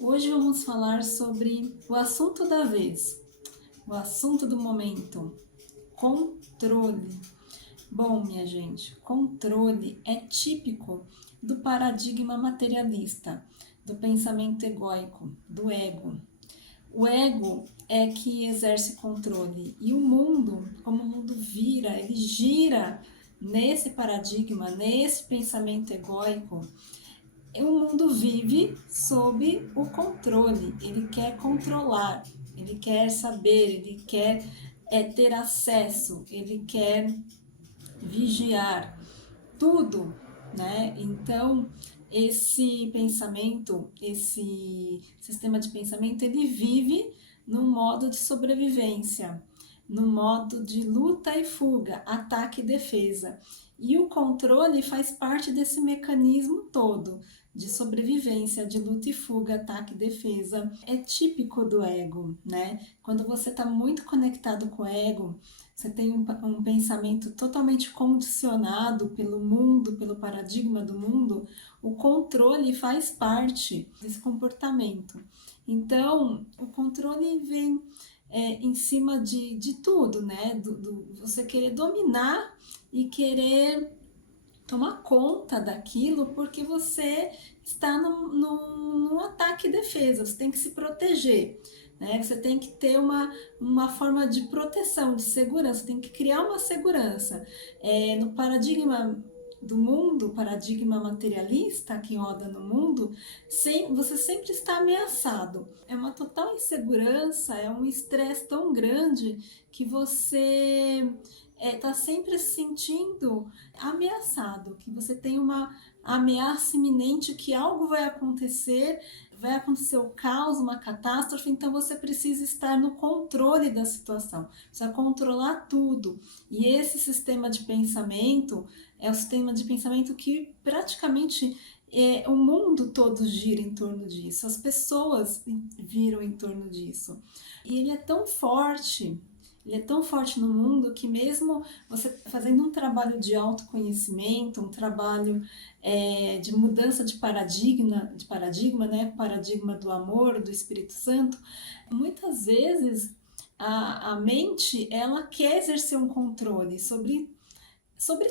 Hoje vamos falar sobre o assunto da vez, o assunto do momento, controle. Bom, minha gente, controle é típico do paradigma materialista, do pensamento egóico, do ego. O ego é que exerce controle e o mundo, como o mundo vira, ele gira nesse paradigma, nesse pensamento egóico. O mundo vive sob o controle, ele quer controlar, ele quer saber, ele quer ter acesso, ele quer vigiar tudo, né? Então, esse pensamento, esse sistema de pensamento, ele vive num modo de sobrevivência, no modo de luta e fuga, ataque e defesa. E o controle faz parte desse mecanismo todo de sobrevivência, de luta e fuga, ataque e defesa. É típico do ego, né? Quando você está muito conectado com o ego, você tem um pensamento totalmente condicionado pelo mundo, pelo paradigma do mundo, o controle faz parte desse comportamento. Então, o controle vem em cima de tudo, né? Você querer dominar e querer tomar conta daquilo porque você está num ataque e defesa, você tem que se proteger. Né? Você tem que ter uma forma de proteção, de segurança, tem que criar uma segurança. No paradigma do mundo, paradigma materialista que roda no mundo, você sempre está ameaçado. É uma total insegurança, é um estresse tão grande que você está sempre se sentindo ameaçado, que você tem uma ameaça iminente que algo vai acontecer o caos, uma catástrofe, então você precisa estar no controle da situação, precisa controlar tudo. E esse sistema de pensamento é o sistema de pensamento que praticamente o mundo todo gira em torno disso, as pessoas viram em torno disso. E ele é tão forte no mundo que mesmo você fazendo um trabalho de autoconhecimento, um trabalho de mudança de paradigma, né? Paradigma do amor, do Espírito Santo, muitas vezes a mente ela quer exercer um controle sobre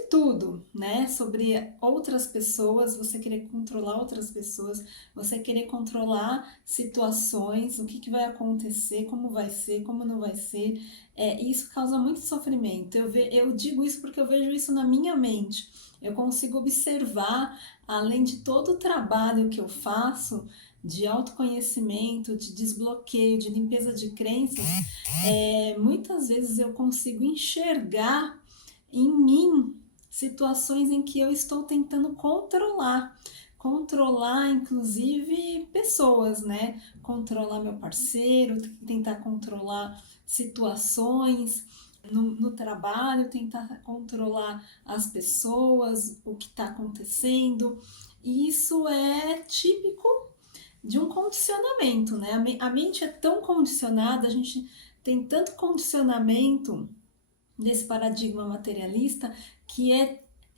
tudo, né? Sobre outras pessoas, você querer controlar outras pessoas, você querer controlar situações, o que vai acontecer, como vai ser, como não vai ser. Isso causa muito sofrimento. Eu digo isso porque eu vejo isso na minha mente. Eu consigo observar, além de todo o trabalho que eu faço, de autoconhecimento, de desbloqueio, de limpeza de crenças, muitas vezes eu consigo enxergar em mim situações em que eu estou tentando controlar inclusive pessoas, né? Controlar meu parceiro, tentar controlar situações no trabalho, tentar controlar as pessoas, o que está acontecendo. E isso é típico de um condicionamento, né? A mente é tão condicionada, a gente tem tanto condicionamento desse paradigma materialista que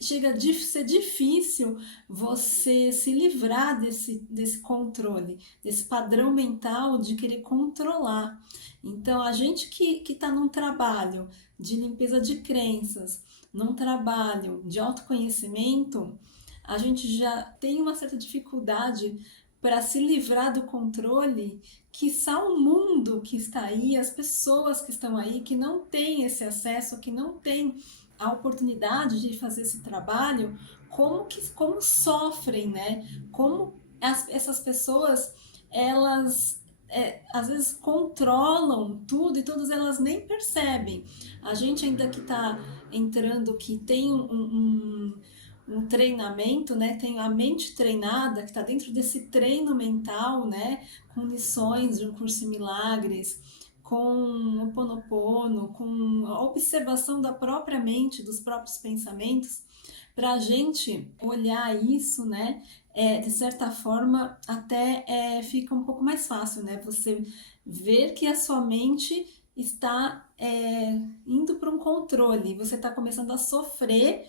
chega a ser difícil você se livrar desse controle, desse padrão mental de querer controlar. Então, a gente que está num trabalho de limpeza de crenças, num trabalho de autoconhecimento, a gente já tem uma certa dificuldade para se livrar do controle, quiçá o mundo que está aí, as pessoas que estão aí, que não têm esse acesso, que não têm a oportunidade de fazer esse trabalho, como sofrem, né? Como essas pessoas, elas às vezes controlam tudo e todas elas nem percebem. A gente ainda que está entrando, que tem um treinamento, né? Tem a mente treinada, que está dentro desse treino mental, né? Com lições de um curso em milagres, com o Ponopono, com a observação da própria mente, dos próprios pensamentos, para a gente olhar isso, né? De certa forma, até fica um pouco mais fácil, né? Você ver que a sua mente está indo para um controle, você está começando a sofrer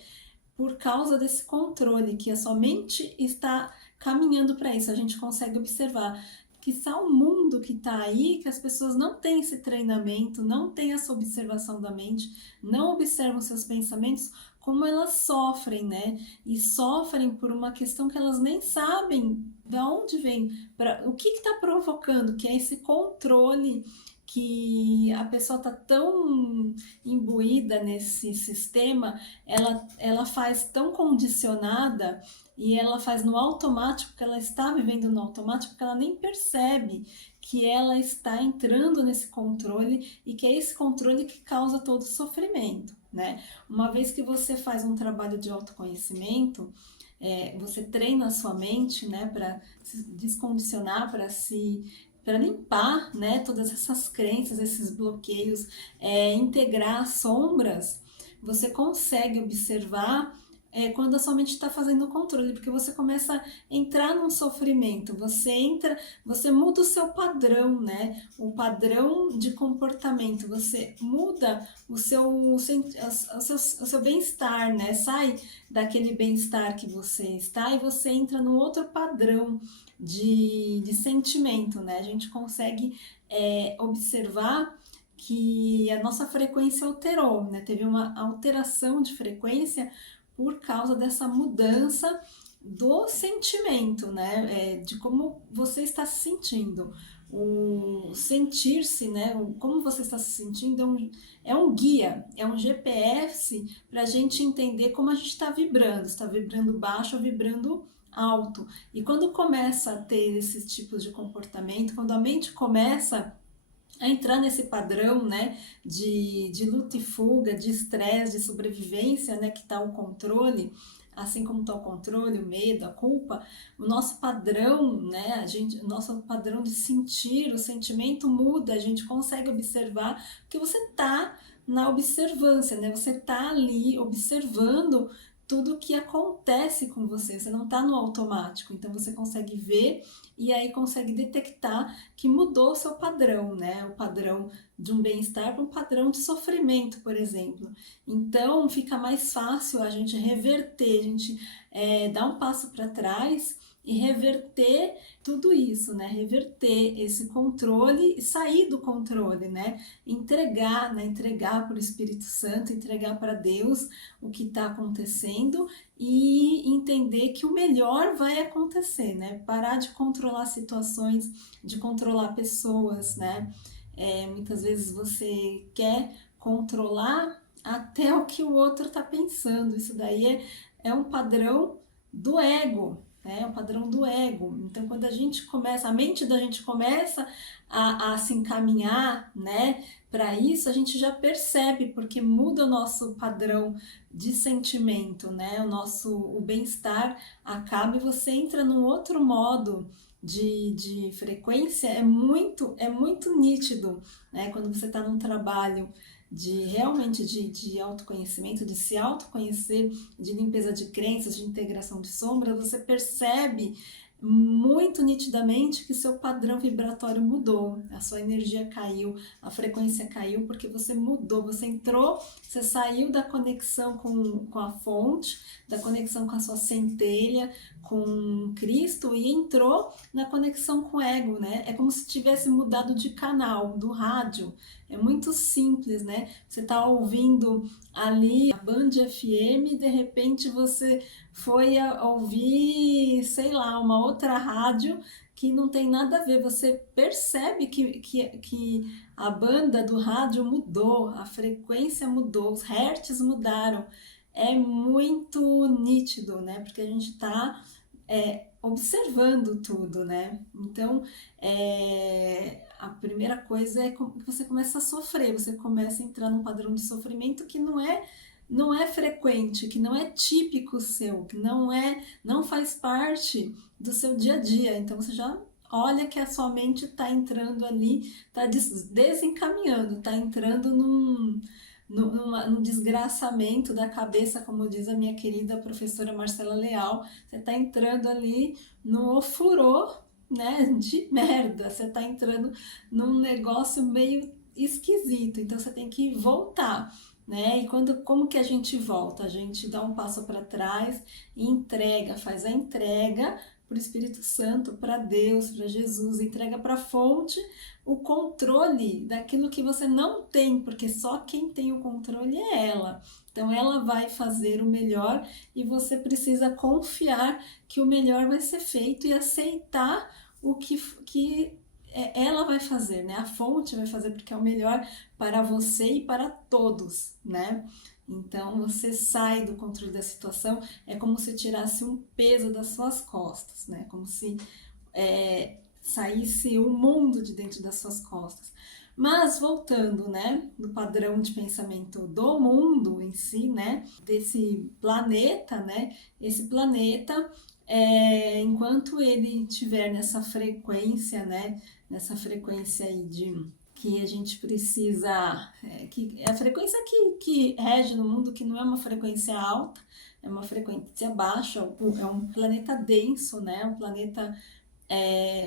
por causa desse controle, que a sua mente está caminhando para isso. A gente consegue observar quiçá o mundo que está aí, que as pessoas não têm esse treinamento, não têm essa observação da mente, não observam seus pensamentos, como elas sofrem, né? E sofrem por uma questão que elas nem sabem de onde vem, o que está provocando, que é esse controle que a pessoa está tão imbuída nesse sistema, ela faz tão condicionada e ela faz no automático, que ela está vivendo no automático, que ela nem percebe que ela está entrando nesse controle e que é esse controle que causa todo o sofrimento, né? Uma vez que você faz um trabalho de autoconhecimento, você treina a sua mente, né, para se descondicionar, para limpar, né, todas essas crenças, esses bloqueios, integrar as sombras, você consegue observar quando a sua mente está fazendo o controle, porque você começa a entrar num sofrimento, você muda o seu padrão, né? O padrão de comportamento, você muda o seu bem-estar, né? Sai daquele bem-estar que você está e você entra num outro padrão de sentimento, né? A gente consegue observar que a nossa frequência alterou, né? Teve uma alteração de frequência por causa dessa mudança do sentimento, né? De como você está se sentindo. O sentir-se, né? Como você está se sentindo é um guia, é um GPS para a gente entender como a gente está vibrando. Está vibrando baixo ou vibrando alto. E quando começa a ter esses tipos de comportamento, quando a mente começa a entrar nesse padrão, né, de luta e fuga, de estresse, de sobrevivência, né, que está o controle, assim como está o controle, o medo, a culpa, o nosso padrão, né, o nosso padrão de sentir, o sentimento muda, a gente consegue observar que você está na observância, né, você está ali observando tudo o que acontece com você, você não está no automático, então você consegue ver e aí consegue detectar que mudou o seu padrão, né? O padrão de um bem-estar para um padrão de sofrimento, por exemplo. Então fica mais fácil a gente reverter, a gente dar um passo para trás e reverter tudo isso, né? Reverter esse controle e sair do controle, né? Entregar, né? Entregar para o Espírito Santo, entregar para Deus o que está acontecendo e entender que o melhor vai acontecer, né? Parar de controlar situações, de controlar pessoas, né? Muitas vezes você quer controlar até o que o outro está pensando. Isso daí é um padrão do ego, né? É um padrão do ego. Então, quando a gente começa, a mente da gente começa a se encaminhar, né, para isso, a gente já percebe, porque muda o nosso padrão de sentimento, né? O bem-estar acaba e você entra num outro modo de frequência, é muito nítido, né? Quando você está num trabalho de realmente de autoconhecimento, de se autoconhecer, de limpeza de crenças, de integração de sombra, você percebe muito nitidamente que seu padrão vibratório mudou, a sua energia caiu, a frequência caiu porque você mudou, você entrou, você saiu da conexão com a fonte, da conexão com a sua centelha, com Cristo e entrou na conexão com o ego, né? É como se tivesse mudado de canal, do rádio. É muito simples, né? Você tá ouvindo ali a Band FM e de repente você foi ouvir, sei lá, uma outra rádio que não tem nada a ver. Você percebe que a banda do rádio mudou, a frequência mudou, os hertz mudaram. É muito nítido, né? Porque a gente está observando tudo, né? Então, a primeira coisa é que você começa a sofrer, você começa a entrar num padrão de sofrimento que não é frequente, que não é típico seu, que não faz parte do seu dia a dia. Então você já olha que a sua mente está entrando ali, está desencaminhando, está entrando num desgraçamento da cabeça, como diz a minha querida professora Marcela Leal. Você está entrando ali no ofurô, né, de merda, você está entrando num negócio meio esquisito, então você tem que voltar, né? E como que a gente volta? A gente dá um passo para trás e entrega, faz a entrega para o Espírito Santo, para Deus, para Jesus, entrega para a fonte o controle daquilo que você não tem, porque só quem tem o controle é ela. Então ela vai fazer o melhor e você precisa confiar que o melhor vai ser feito e aceitar o que ela vai fazer, né? A fonte vai fazer porque é o melhor para você e para todos, né? Então você sai do controle da situação, é como se tirasse um peso das suas costas, né? Como se saísse o mundo de dentro das suas costas. Mas voltando, né, do padrão de pensamento do mundo em si, né, desse planeta, né, esse planeta, enquanto ele estiver nessa frequência, né, nessa frequência aí de que a gente precisa, que é a frequência que rege no mundo, que não é uma frequência alta, é uma frequência baixa, é um planeta denso, né, um planeta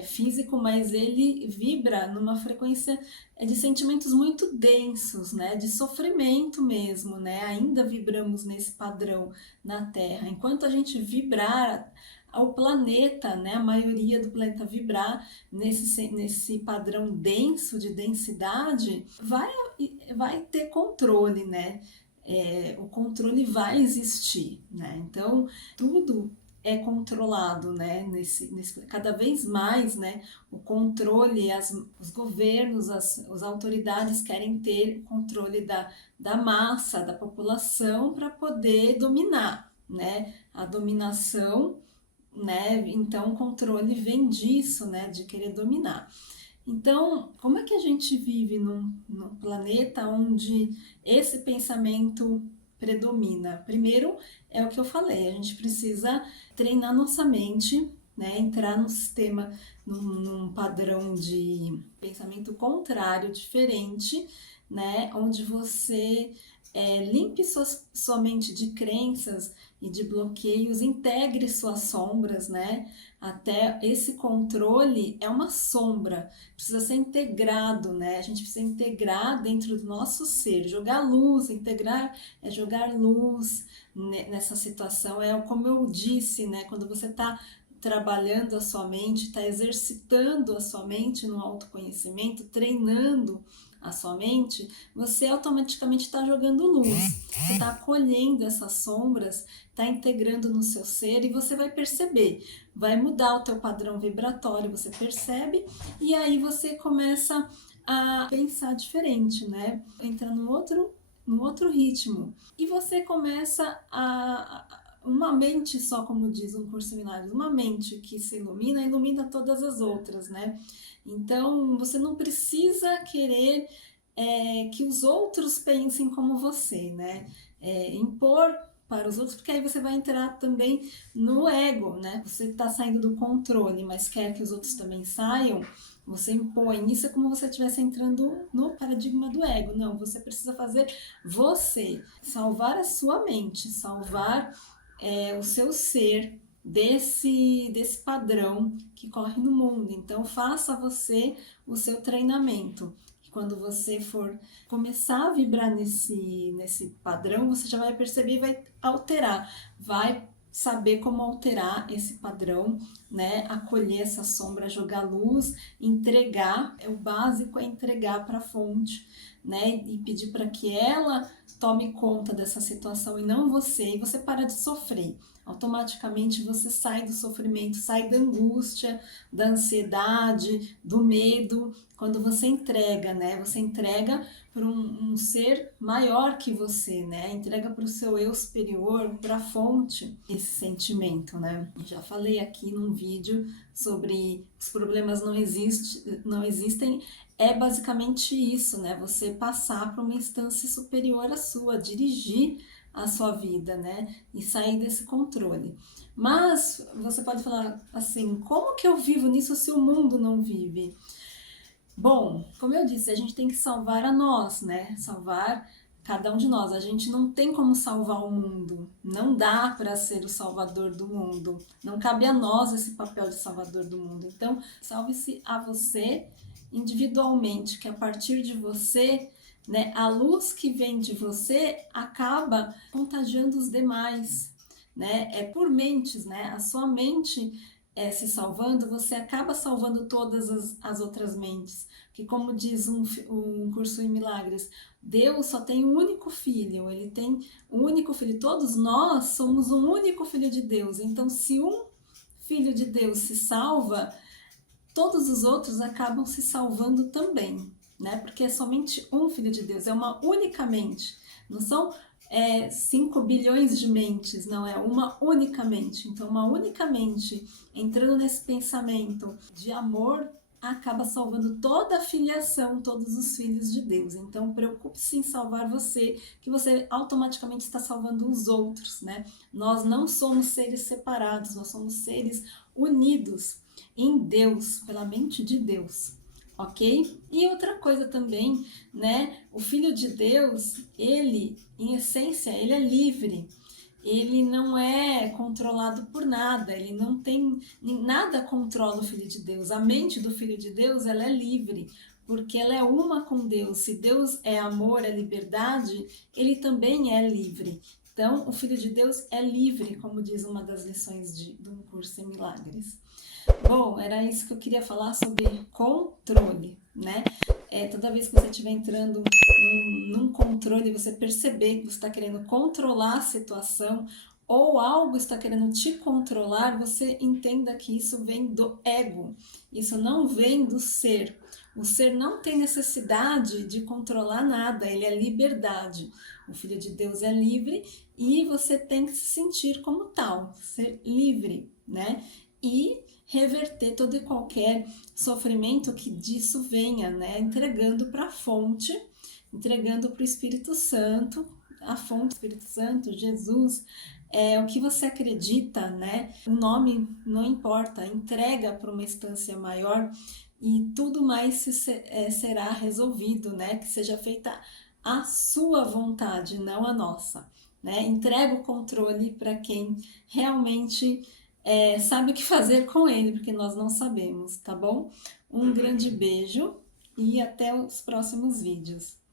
físico, mas ele vibra numa frequência de sentimentos muito densos, né? De sofrimento mesmo, né? Ainda vibramos nesse padrão na Terra. Enquanto a gente vibrar, o planeta, né? A maioria do planeta vibrar nesse padrão denso de densidade, vai ter controle, né? O controle vai existir, né? Então, tudo é controlado, né? Cada vez mais, né? O controle, os governos, as autoridades querem ter o controle da massa, da população, para poder dominar, né? A dominação, né? Então, o controle vem disso, né? De querer dominar. Então, como é que a gente vive num planeta onde esse pensamento predomina? Primeiro, é o que eu falei, a gente precisa treinar nossa mente, né? Entrar num sistema, num padrão de pensamento contrário, diferente, né? Onde você limpe sua mente de crenças e de bloqueios, integre suas sombras, né? Até esse controle é uma sombra, precisa ser integrado, né? A gente precisa integrar dentro do nosso ser, jogar luz, integrar é jogar luz nessa situação. É como eu disse, né? Quando você está trabalhando a sua mente, está exercitando a sua mente no autoconhecimento, treinando a sua mente, você automaticamente está jogando luz, você está acolhendo essas sombras, está integrando no seu ser e você vai perceber, vai mudar o teu padrão vibratório, você percebe e aí você começa a pensar diferente, né? Entra num outro ritmo e você começa uma mente só, como diz um curso seminário, uma mente que se ilumina todas as outras, né? Então, você não precisa querer que os outros pensem como você, né? Impor para os outros, porque aí você vai entrar também no ego, né? Você está saindo do controle, mas quer que os outros também saiam, você impõe. Isso é como você estivesse entrando no paradigma do ego. Não, você precisa fazer você, salvar a sua mente, salvar o seu ser desse padrão que corre no mundo. Então, faça você o seu treinamento. Quando você for começar a vibrar nesse padrão, você já vai perceber e vai alterar, vai saber como alterar esse padrão, né? Acolher essa sombra, jogar luz, entregar, o básico é entregar para a fonte, né? E pedir para que ela tome conta dessa situação e não você, e você para de sofrer. Automaticamente você sai do sofrimento, sai da angústia, da ansiedade, do medo, quando você entrega, né? Você entrega para um ser maior que você, né? Entrega para o seu eu superior, para a fonte, esse sentimento, né? Já falei aqui num vídeo sobre os problemas não existem, é basicamente isso, né? Você passar para uma instância superior à sua, dirigir a sua vida, né? E sair desse controle. Mas você pode falar assim, como que eu vivo nisso se o mundo não vive? Bom, como eu disse, a gente tem que salvar a nós, né? Salvar cada um de nós. A gente não tem como salvar o mundo. Não dá para ser o salvador do mundo. Não cabe a nós esse papel de salvador do mundo. Então, salve-se a você individualmente, que a partir de você, né, a luz que vem de você acaba contagiando os demais, né? É por mentes, né? A sua mente se salvando, você acaba salvando todas as outras mentes. Que como diz um curso em milagres, Deus só tem um único filho, ele tem um único filho. Todos nós somos um único filho de Deus. Então, se um filho de Deus se salva, todos os outros acabam se salvando também, né? Porque é somente um filho de Deus, é uma única mente. Não são 5 bilhões de mentes, não, é uma única mente. Então, uma única mente entrando nesse pensamento de amor acaba salvando toda a filiação, todos os filhos de Deus. Então, preocupe-se em salvar você, que você automaticamente está salvando os outros, né? Nós não somos seres separados, nós somos seres unidos em Deus, pela mente de Deus, ok? E outra coisa também, né? O Filho de Deus, ele, em essência, ele é livre. Ele não é controlado por nada, ele não tem, nada controla o Filho de Deus. A mente do Filho de Deus, ela é livre, porque ela é uma com Deus. Se Deus é amor, é liberdade, ele também é livre. Então, o Filho de Deus é livre, como diz uma das lições de um curso em milagres. Bom, era isso que eu queria falar sobre controle, né? Toda vez que você estiver entrando num controle, você perceber que você está querendo controlar a situação ou algo está querendo te controlar, você entenda que isso vem do ego, isso não vem do ser. O ser não tem necessidade de controlar nada, ele é liberdade. O Filho de Deus é livre e você tem que se sentir como tal, ser livre, né? E reverter todo e qualquer sofrimento que disso venha, né? Entregando para a fonte, entregando para o Espírito Santo, a fonte do Espírito Santo, Jesus, o que você acredita, né? O nome não importa, entrega para uma instância maior e tudo mais será resolvido, né? Que seja feita a sua vontade, não a nossa, né? Entrega o controle para quem realmente sabe o que fazer com ele, porque nós não sabemos, tá bom? Um grande beijo e até os próximos vídeos.